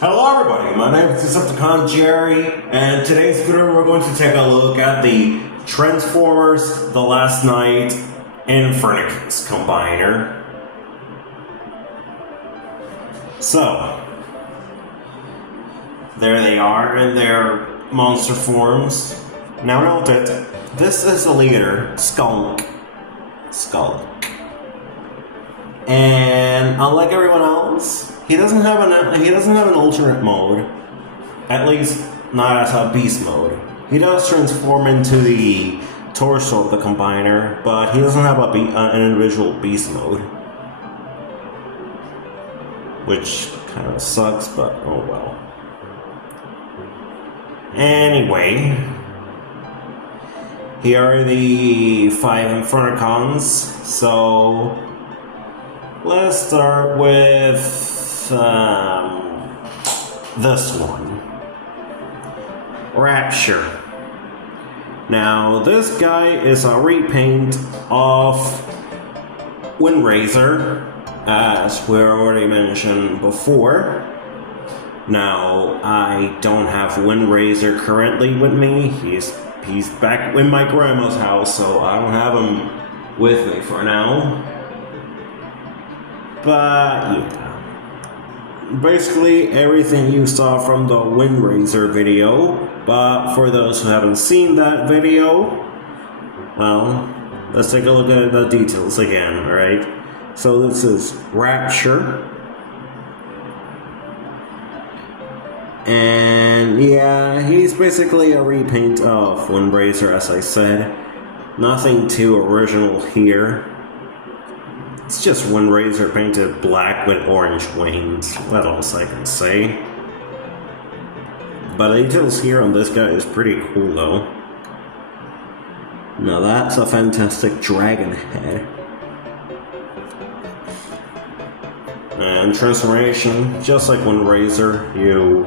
Hello everybody, my name is Decepticon Jerry, and today's video we're going to take a look at the Transformers The Last Night INFERNICUS combiner. So, there they are in their monster forms. Now note that this is the leader, Skunk. And unlike everyone else, he doesn't have an alternate mode, at least not as a beast mode. He does transform into the torso of the combiner, but he doesn't have an individual beast mode, which kind of sucks, but oh well. Anyway, here are the 5 Infernicons. So let's start with this one, Rapture. Now, this guy is a repaint of Windraiser, as we already mentioned before. Now, I don't have Windraiser currently with me. He's back in my grandma's house, so I don't have him with me for now. But yeah. Basically everything you saw from the Windraiser video, but for those who haven't seen that video, well, let's take a look at the details again, alright? So this is Rapture. And yeah, he's basically a repaint of Windraiser, as I said. Nothing too original here. It's just Windraiser painted black with orange wings. That's all I can say. But the details here on this guy is pretty cool though. Now that's a fantastic dragon head. And transformation, just like Windraiser, you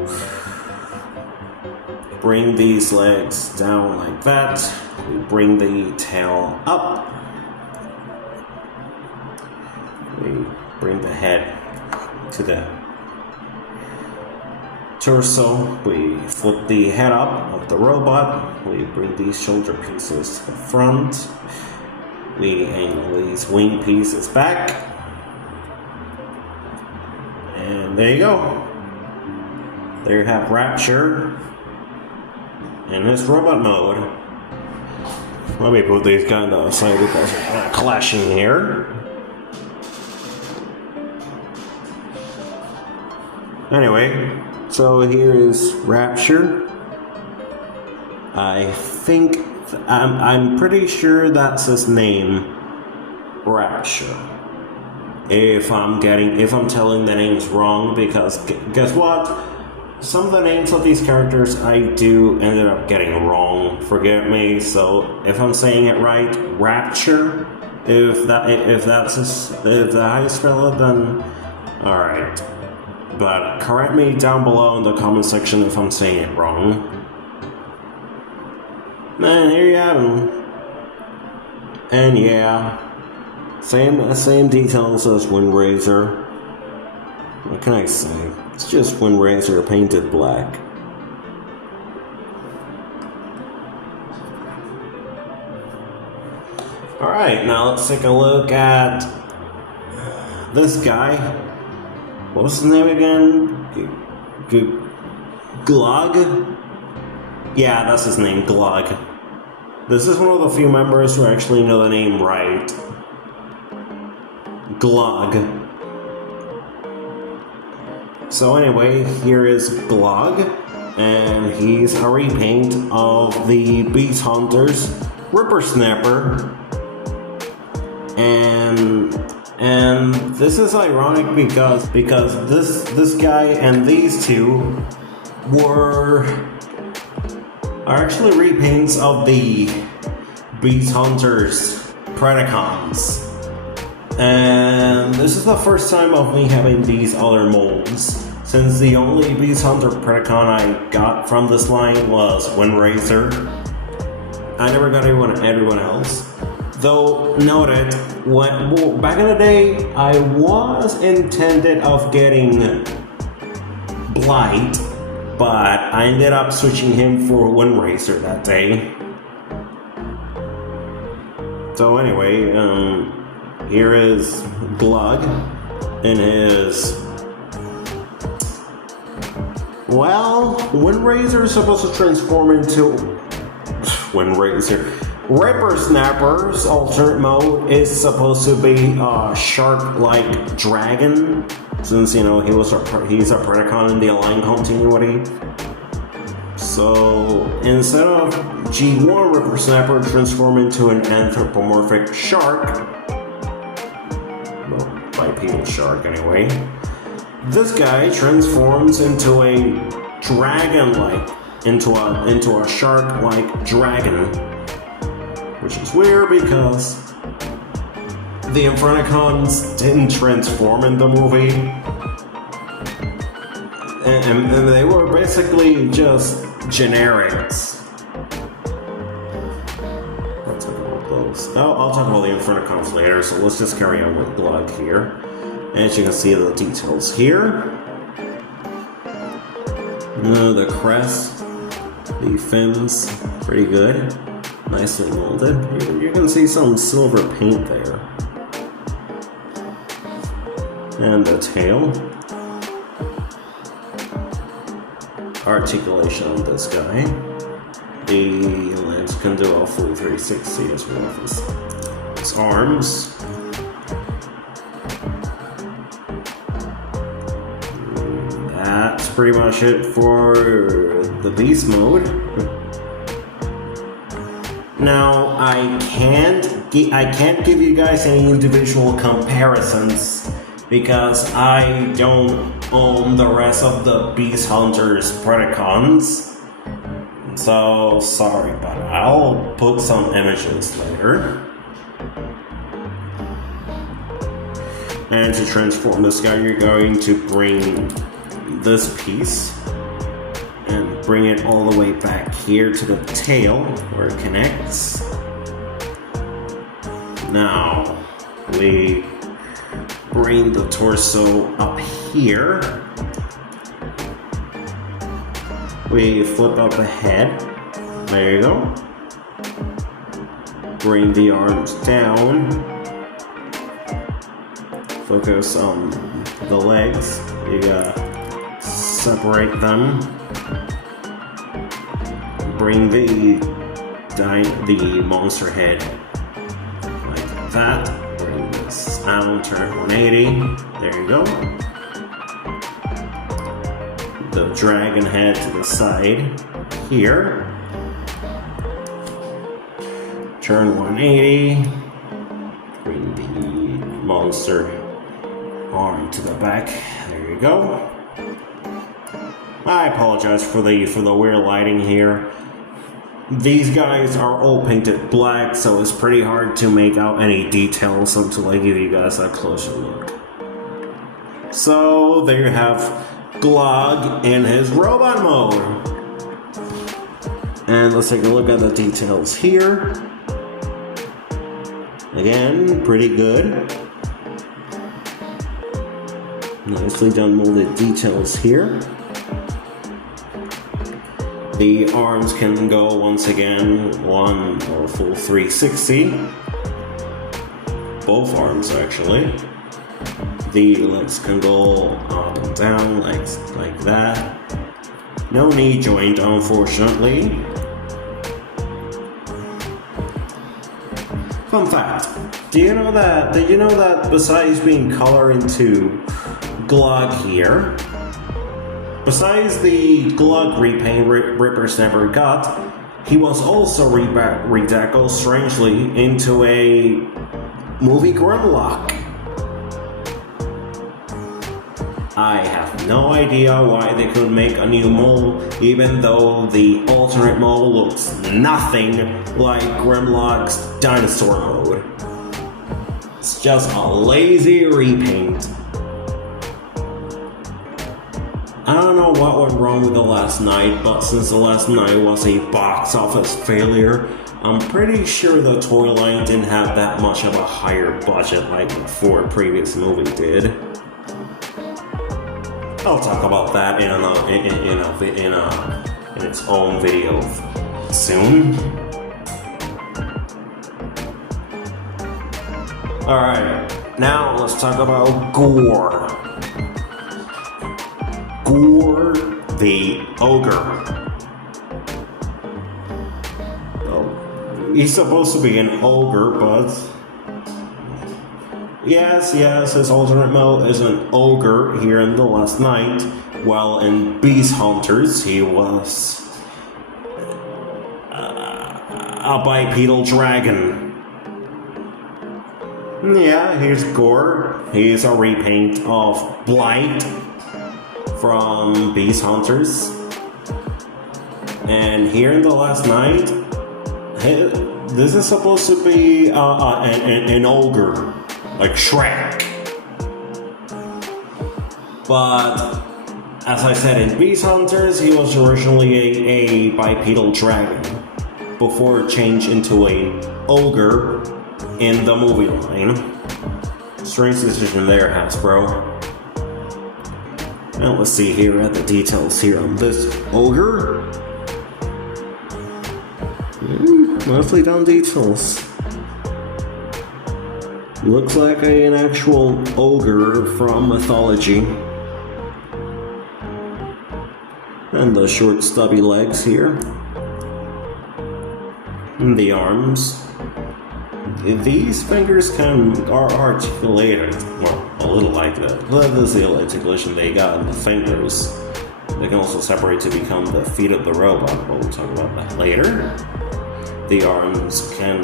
bring these legs down like that. You bring the tail up. We bring the head to the torso. We flip the head up of the robot. We bring these shoulder pieces to the front. We angle these wing pieces back. And there you go. There you have Rapture in his robot mode. Let me put these guys on the side because they're kind of clashing here. Anyway, so here is Rapture. I think I'm pretty sure that's his name, Rapture. If I'm telling the names wrong, because guess what? Some of the names of these characters I ended up getting wrong. Forgive me. So if I'm saying it right, Rapture. If that's how you spell it, then all right. But correct me down below in the comment section if I'm saying it wrong. Man, here you have him. And yeah, same details as Windraiser. What can I say? It's just Windraiser painted black. Alright, now let's take a look at this guy. What was his name again? Glog? Yeah, that's his name, Glog. This is one of the few members who actually know the name right. Glog. So anyway, here is Glog, and he's a repaint of the Beast Hunters Ripper Snapper. And this is ironic because this guy and these two are actually repaints of the Beast Hunters Predacons. And this is the first time of me having these other molds, since the only Beast Hunter Predacon I got from this line was Windraiser. I never got everyone else. Though noted, back in the day, I was intended of getting Blight, but I ended up switching him for Windracer that day. So anyway, here is Glug in his... Well, Windracer is supposed to transform into... Windracer. Ripper Snapper's alternate mode is supposed to be a shark-like dragon, since, you know, he's a Predacon in the Align continuity. So, instead of G1 Ripper Snapper transform into an anthropomorphic shark, well, bipedal shark anyway, this guy transforms into a dragon-like, into a shark-like dragon, which is weird because the Infernicons didn't transform in the movie, and they were basically just generics. I'll talk about the Infernicons later, so let's just carry on with Glug here. As you can see the details here. The crest, the fins, pretty good. Nicely molded. You can see some silver paint there. And the tail. Articulation on this guy. The lens can do a full 360 as well as his arms. That's pretty much it for the beast mode. Now, I can't give you guys any individual comparisons because I don't own the rest of the Beast Hunters Predacons. So, sorry, but I'll put some images later. And to transform this guy, you're going to bring this piece and bring it all the way back here to the tail where it connects. Now we bring the torso up here. We flip up the head. There you go. Bring the arms down. Focus on the legs. You gotta separate them. Bring the monster head like that. Bring this down, turn it 180. There you go. The dragon head to the side here. Turn 180. Bring the monster arm to the back. There you go. I apologize for the weird lighting here. These guys are all painted black, so it's pretty hard to make out any details until I give you guys a closer look. So there you have Glug in his robot mode. And let's take a look at the details here. Again, pretty good. Nicely done molded details here. The arms can go once again one or full 360. Both arms actually. The legs can go up and down like that. No knee joint, unfortunately. Fun fact: Did you know that besides being colored into Glug here, besides the Glug repaint Rippers never got, he was also redacled strangely into a movie Grimlock. I have no idea why they could make a new mold, even though the alternate mold looks nothing like Grimlock's dinosaur mode. It's just a lazy repaint. I don't know what went wrong with The Last Night, but since The Last Night was a box office failure, I'm pretty sure the toy line didn't have that much of a higher budget like the 4 previous movie did. I'll talk about that in its own video soon. Alright, now let's talk about Gore. Gore the Ogre. He's supposed to be an ogre, but yes, his alternate mode is an ogre here in The Last Night, while in Beast Hunters he was a bipedal dragon. Yeah, here's Gore. He's a repaint of Blight from Beast Hunters. And here in The Last Night, this is supposed to be an ogre, like Shrek. But, as I said, in Beast Hunters, he was originally a bipedal dragon, before it changed into a ogre in the movie line. Strange decision there, Hasbro. Now let's see here at the details here on this ogre. Nicely done details. Looks like an actual ogre from mythology. And the short stubby legs here. And the arms. These fingers are articulated. Well, a little like that. This is the articulation they got in the fingers. They can also separate to become the feet of the robot, but we'll talk about that later. The arms can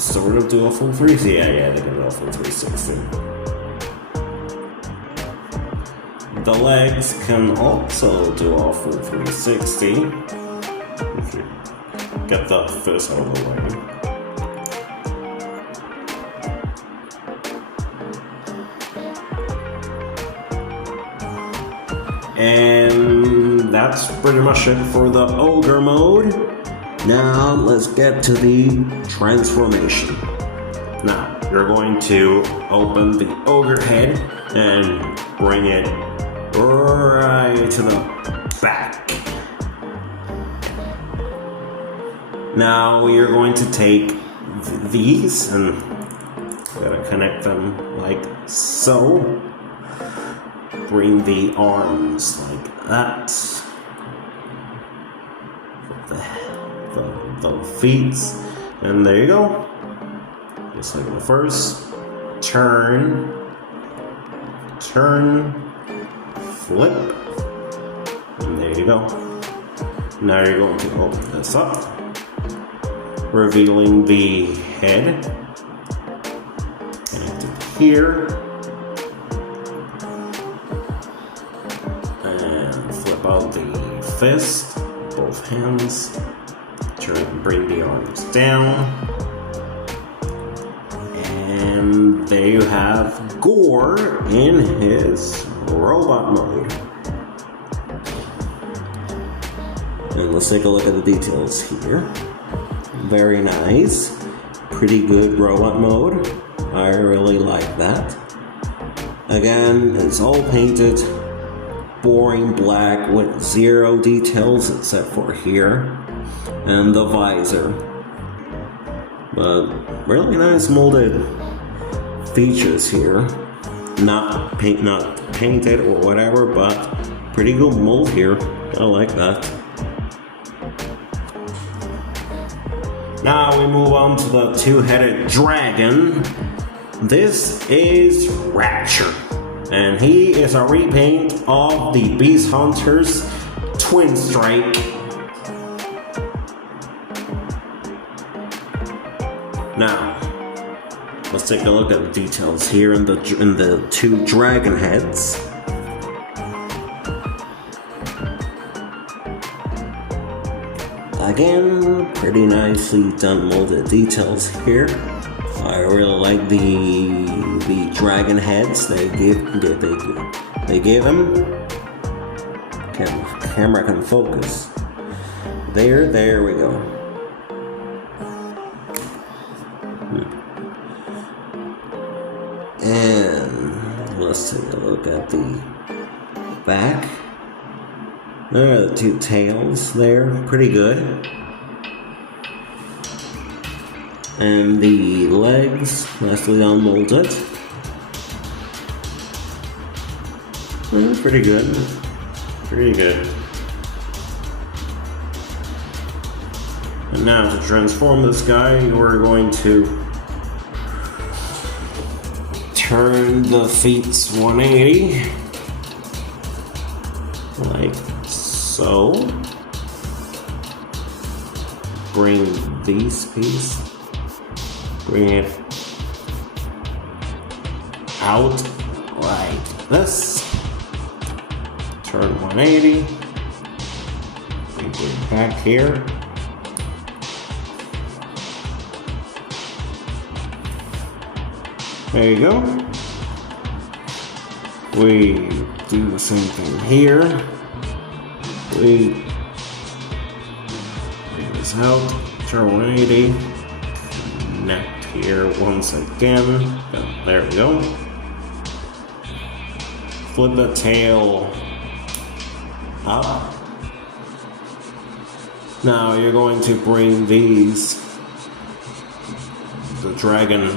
sort of do a full 360. Yeah, they can do a full 360. The legs can also do a full 360. Get the fist out of the way. And that's pretty much it for the ogre mode. Now let's get to the transformation. Now you're going to open the ogre head and bring it right to the back. Now you're going to take these and we're gonna connect them like so. Bring the arms like that. The feet, and there you go. Just like the first. Turn, flip, and there you go. Now you're going to open this up, revealing the head. Connect it here. And flip out the fist, both hands. Bring the arms down, and there you have Gore in his robot mode. And let's take a look at the details here. Very nice, pretty good robot mode. I really like that. Again, it's all painted boring black with zero details except for here. And the visor, but really nice molded features here. Not painted or whatever, but pretty good mold here. I like that. Now we move on to the two-headed dragon. This is Rapture, and he is a repaint of the Beast Hunters Twin Strike. Now, let's take a look at the details here in the two dragon heads. Again, pretty nicely done molded details here. I really like the dragon heads they gave him. Camera can focus. There we go. And let's take a look at the back. There are the two tails there, pretty good. And the legs, nicely unmolded. Pretty good. Pretty good. And now to transform this guy, we're going to turn the feet 180. Like so. Bring these pieces. Bring it out like this. Turn 180. Bring it back here. There you go. We do the same thing here. We bring this out. Turn 180. Connect here once again. Oh, there we go. Flip the tail up. Now you're going to bring these, the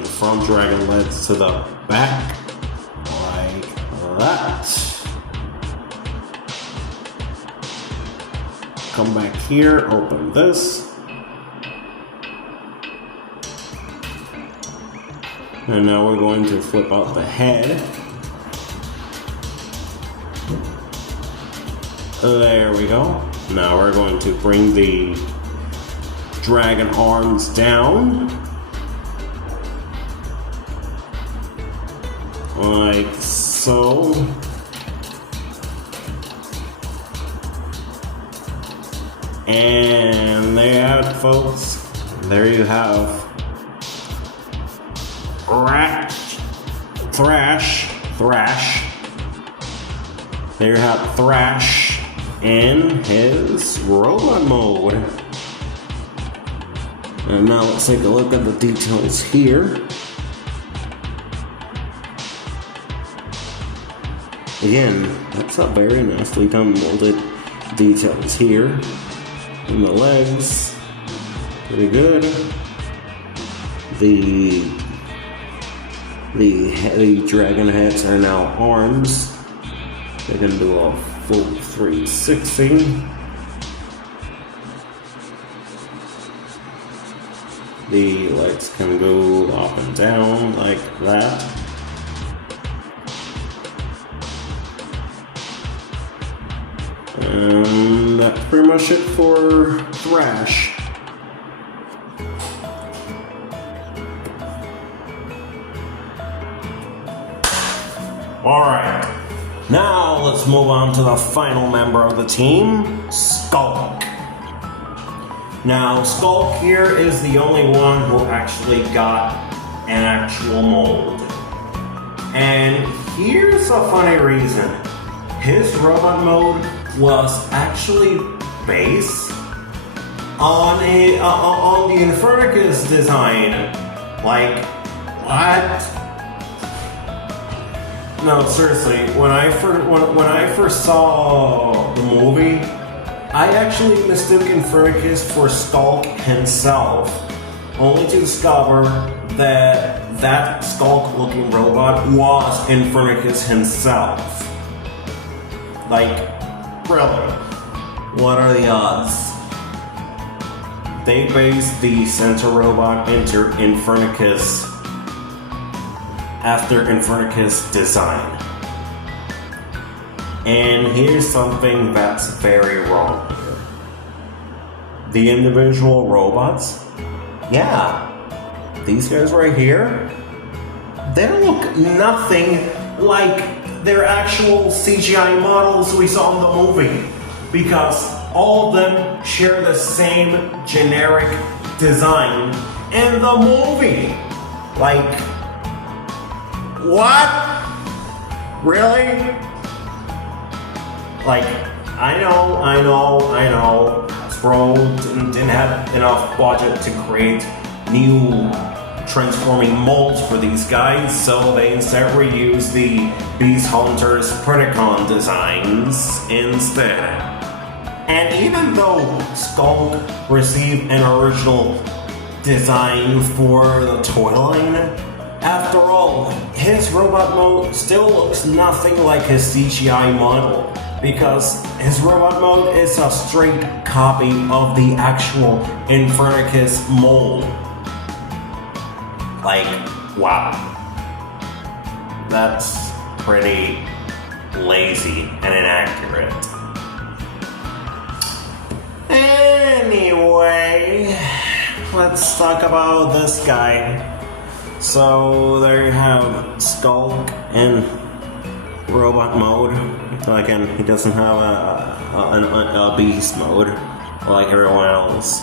front dragon legs to the back, like that. Come back here, open this. And now we're going to flip out the head. There we go. Now we're going to bring the dragon arms down. Like so. And there you have it, folks. There you have Thrash. There you have Thrash in his robot mode. And now let's take a look at the details here. Again, that's a very nicely done molded details here. And the legs, pretty good. The dragon heads are now arms. They can do a full 360. The legs can go up and down like that. And that's pretty much it for Thrash. Alright, now let's move on to the final member of the team, Skulk. Now, Skulk here is the only one who actually got an actual mold. And here's a funny reason. His robot mode was actually based on the INFERNICUS design. Like, what? No, seriously. When I first saw the movie, I actually mistook INFERNICUS for Skulk himself, only to discover that Skulk-looking robot was INFERNICUS himself. Like, really? What are the odds? They based the center robot into INFERNICUS after INFERNICUS design. And here's something that's very wrong here. The individual robots, yeah, these guys right here, they don't look nothing like their actual CGI models we saw in the movie, because all of them share the same generic design in the movie. Like, what? Really? Like, I know, Hasbro didn't have enough budget to create new transforming molds for these guys, so they instead reuse the Beast Hunter's Predacon designs instead. And even though Skulk received an original design for the toy line, after all, his robot mode still looks nothing like his CGI model, because his robot mode is a straight copy of the actual INFERNICUS mold. Like, wow. That's pretty lazy and inaccurate. Anyway, let's talk about this guy. So there you have Skulk in robot mode. Again, he doesn't have a beast mode like everyone else.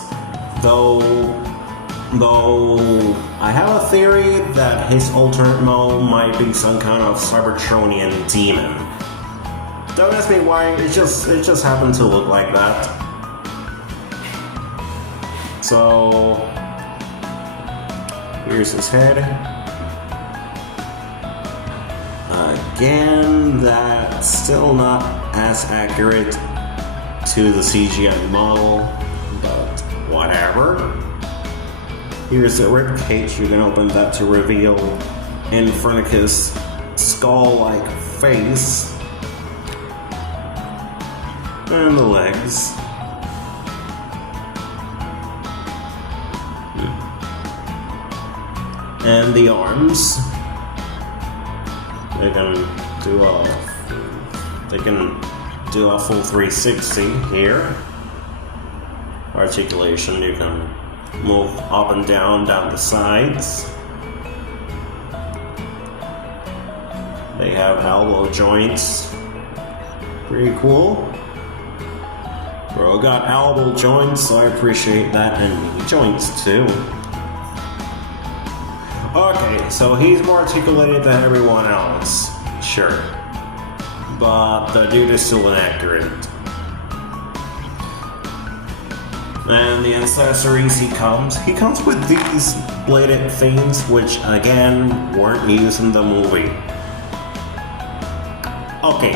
Though I have a theory that his alternate mode might be some kind of Cybertronian demon. Don't ask me why, it just happened to look like that. So here's his head. Again, that's still not as accurate to the CGI model, but whatever. Here's the rib cage. You can open that to reveal INFERNICUS' skull-like face. And the legs. And the arms. They can do a full 360 here. Articulation, you can move up and down the sides. They have elbow joints. Pretty cool. Bro got elbow joints, so I appreciate that, and knee joints too. Okay, so he's more articulated than everyone else, sure. But the dude is still inaccurate. And the accessories he comes with these bladed things, which again weren't used in the movie. Okay,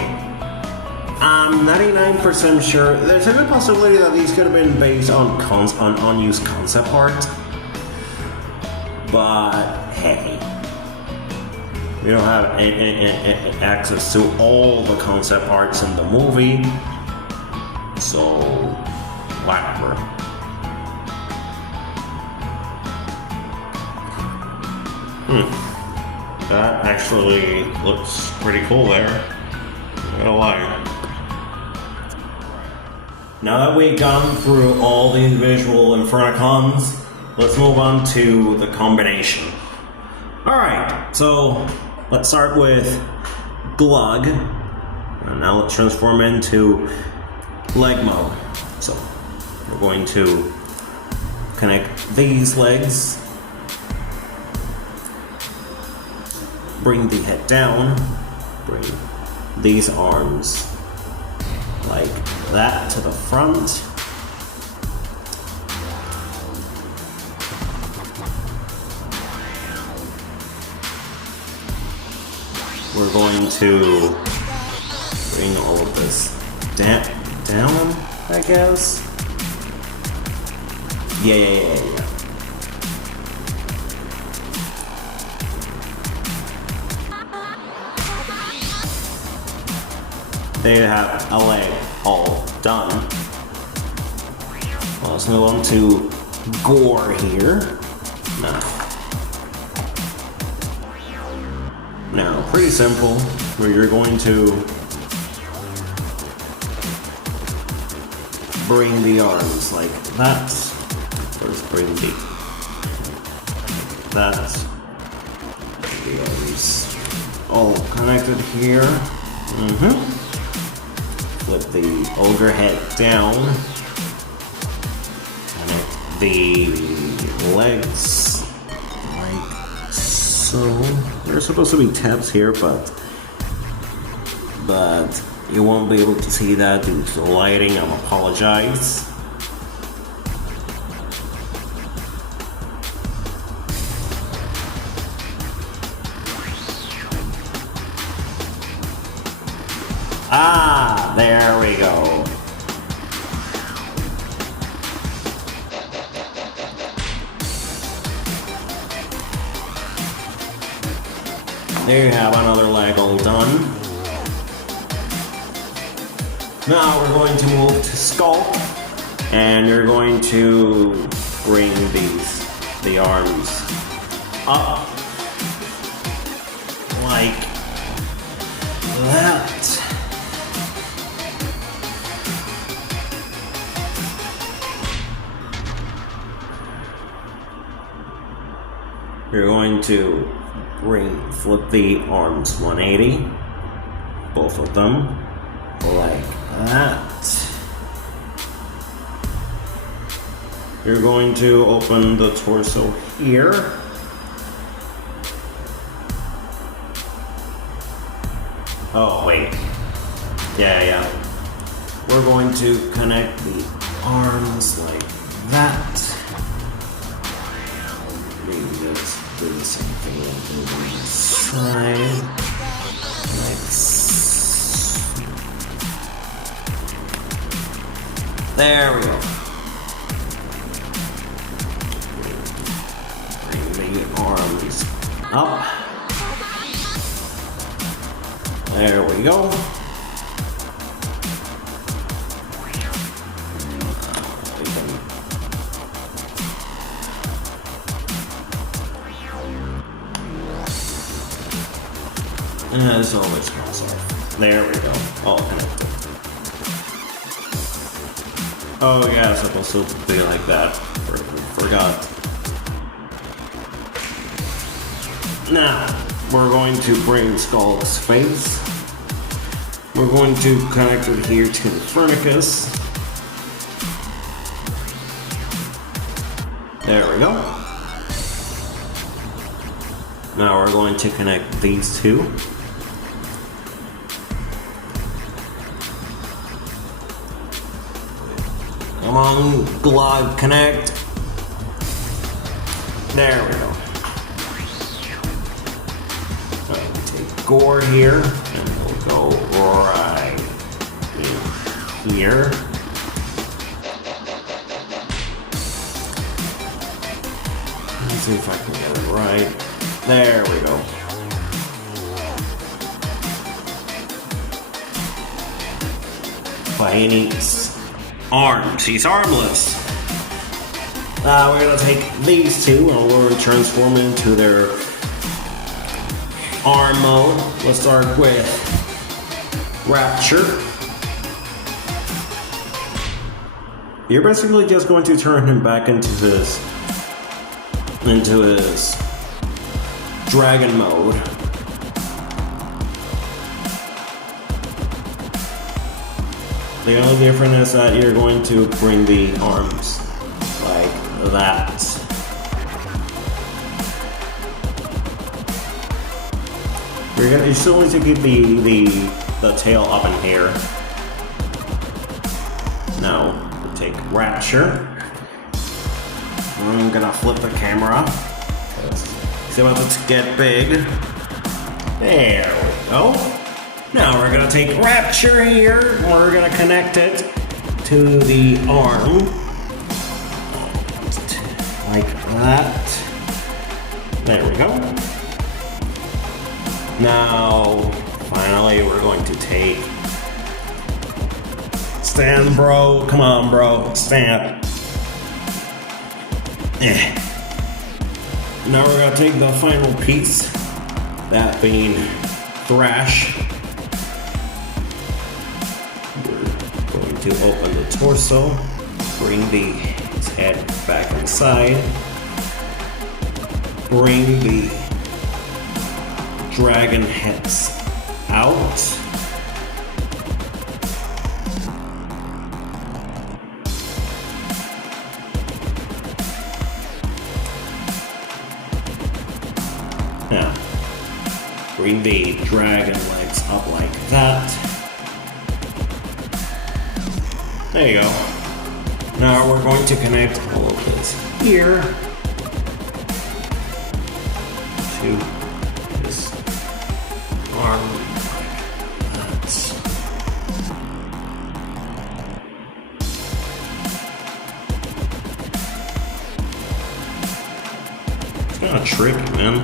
I'm 99% sure there's a good possibility that these could have been based on unused concept art. But hey, we don't have access to all the concept arts in the movie, so whatever. That actually looks pretty cool there. Not gonna lie. Now that we've gone through all the individual Infernicons, let's move on to the combination. Alright, so let's start with Glug. And now let's transform into leg mode. So we're going to connect these legs, bring the head down, bring these arms like that to the front. We're going to bring all of this down, I guess. Yeah. There you have a leg all done. Well, let's move on to gore here. Now, pretty simple, where you're going to bring the arms like that. First bring that. The arms all connected here. Flip the ogre head down. Connect the legs like so. There's supposed to be tabs here, but you won't be able to see that due to the lighting. I apologize. Ah, there we go. There you have another leg all done. Now we're going to move to skull, and you're going to bring the arms up like that. You're going to flip the arms 180, both of them, like that. You're going to open the torso here. Oh, wait. Yeah. We're going to connect the arms like that. Let's do the same thing on the side. There we go. Bring the arms up. There we go. And it's always comes off. There we go. All connected. Oh yeah, it's supposed to be like that. Forgot. Now, we're going to bring Skull's face. We're going to connect it here to INFERNICUS. There we go. Now we're going to connect these two. Come on, Glog, connect. There we go. Take Gore here, and we'll go right in here. Let's see if I can get it right. There we go. By any arms. He's armless. We're gonna take these two and we're gonna transform into their arm mode. Let's start with Rapture. You're basically just going to turn him back into his dragon mode. The only difference is that you're going to bring the arms like that. You still need to keep the tail up in here. Now, take Rapture. I'm gonna flip the camera. It's about to get big. There we go. Now we're gonna take Rapture here. We're gonna connect it to the arm. Like that. There we go. Now, finally, we're going to take... Stand, bro. Come on, bro. Stand. Now we're gonna take the final piece, that being Thrash. We're going to open the torso, bring the head back inside, bring the dragon heads out. Now, bring the dragon legs up like that. There you go. Now we're going to connect all of this here to this arm like that. kinda tricky, man.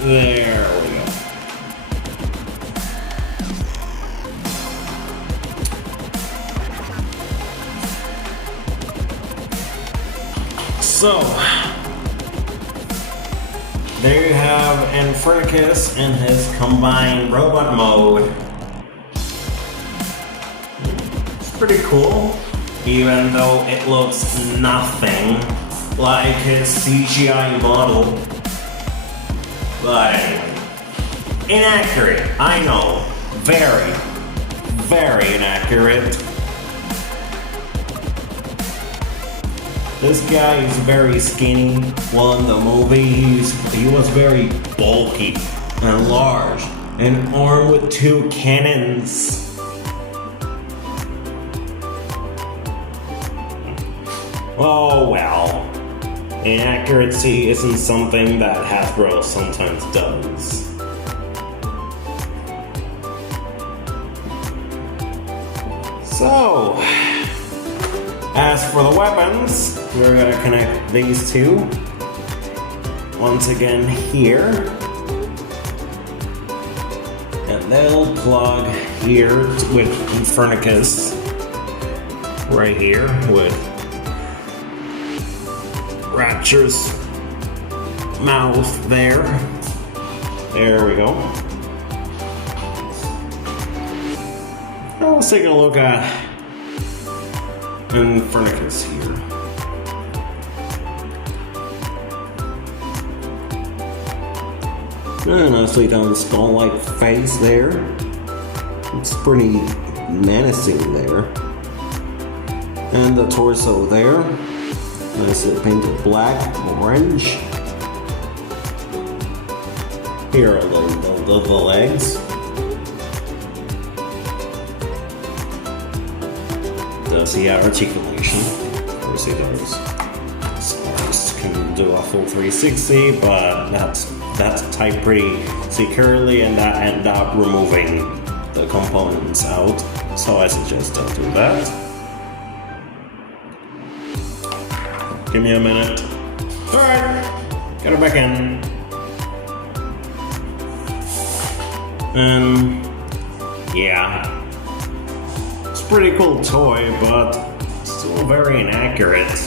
There we go. So, there you have INFERNICUS in his combined robot mode. It's pretty cool, even though it looks nothing like his CGI model. But anyway, inaccurate, I know, very, very inaccurate. This guy is very skinny, while in the movie he was very bulky and large and armed with 2 cannons. Oh well, inaccuracy isn't something that Hasbro sometimes does. So, as for the weapons, we're gonna connect these two once again here, and they'll plug here with INFERNICUS right here with Rapture's mouth there. There we go. Now let's take a look at INFERNICUS here. And nicely done skull-like face there. It's pretty menacing there. And the torso there. Nicely painted black, orange. Here are the legs. Does he have articulation? Of course he does. Stars can do a full 360, but that's typed pretty securely, and that ended up removing the components out. So I suggest don't do that. Give me a minute. Alright, get her back in. And yeah. Pretty cool toy, but still very inaccurate.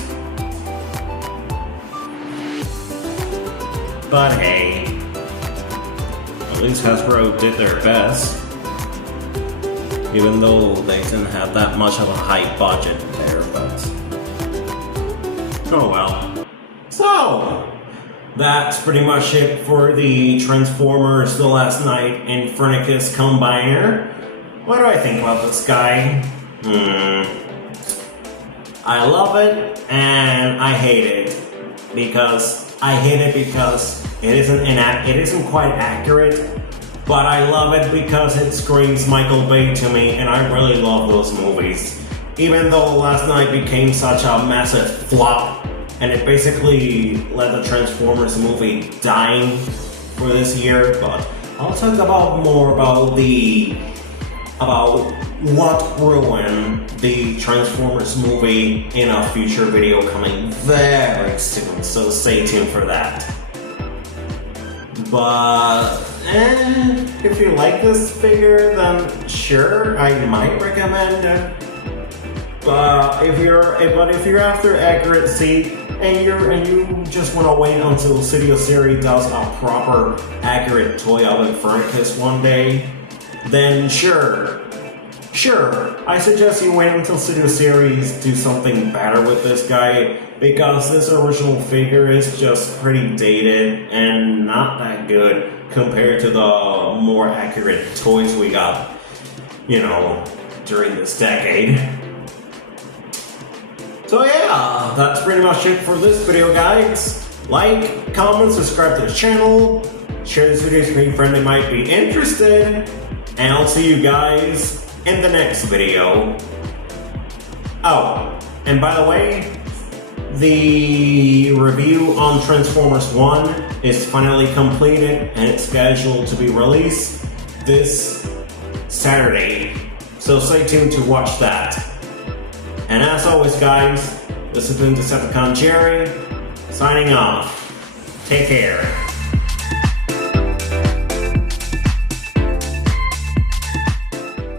But hey, at least Hasbro did their best, even though they didn't have that much of a high budget there, but oh well. So, that's pretty much it for the Transformers The Last Night INFERNICUS Combiner. What do I think about this guy? I love it and I hate it because it isn't quite accurate, but I love it because it screams Michael Bay to me, and I really love those movies. Even though Last Night became such a massive flop, and it basically led the Transformers movie dying for this year, but I'll talk about more about what ruined the Transformers movie in a future video coming very soon, so stay tuned for that. But if you like this figure, then sure, I might recommend it. But if you're after accuracy and you just want to wait until Studio Series does a proper accurate toy of INFERNICUS one day, then sure, I suggest you wait until Studio Series do something better with this guy, because this original figure is just pretty dated and not that good compared to the more accurate toys we got, during this decade. So yeah, that's pretty much it for this video, guys. Like, comment, subscribe to the channel, share this video with any friend that might be interested, and I'll see you guys in the next video. Oh, and by the way, the review on Transformers 1 is finally completed and it's scheduled to be released this Saturday. So stay tuned to watch that. And as always, guys, This has been Decepticon Jerry, signing off. Take care.